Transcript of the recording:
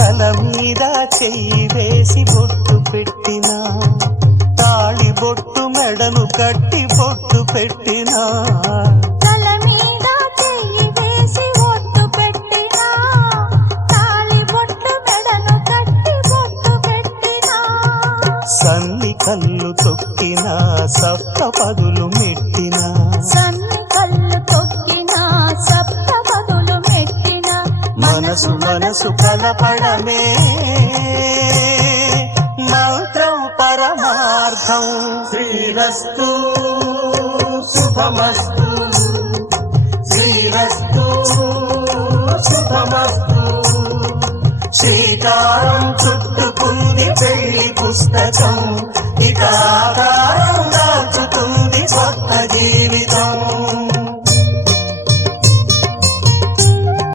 తల మీద చెయ్యి వేసి బొట్టు పెట్టినా, తాళి బొట్టు మెడను కట్టి బొట్టు పెట్టినా, తల మీద చెయ్యి వేసి బొట్టు పెట్టినా, తాళి బొట్టు మెడను కట్టి బొట్టు పెట్టినా, సన్ని కళ్ళు తొక్కినా సప్త పదులు మెట్టినా, సన్ని కళ్ళు తొక్కినా సప్త పదులు మెట్టినా, మనసు మనసు కలపడమే మంత్రం పరమార్థం. శ్రీరస్తు శుభమస్తు, శ్రీరస్తు శుభమస్తు. శ్రీకారం చుట్టుకుంది పెళ్లి పుస్తకం, ఇక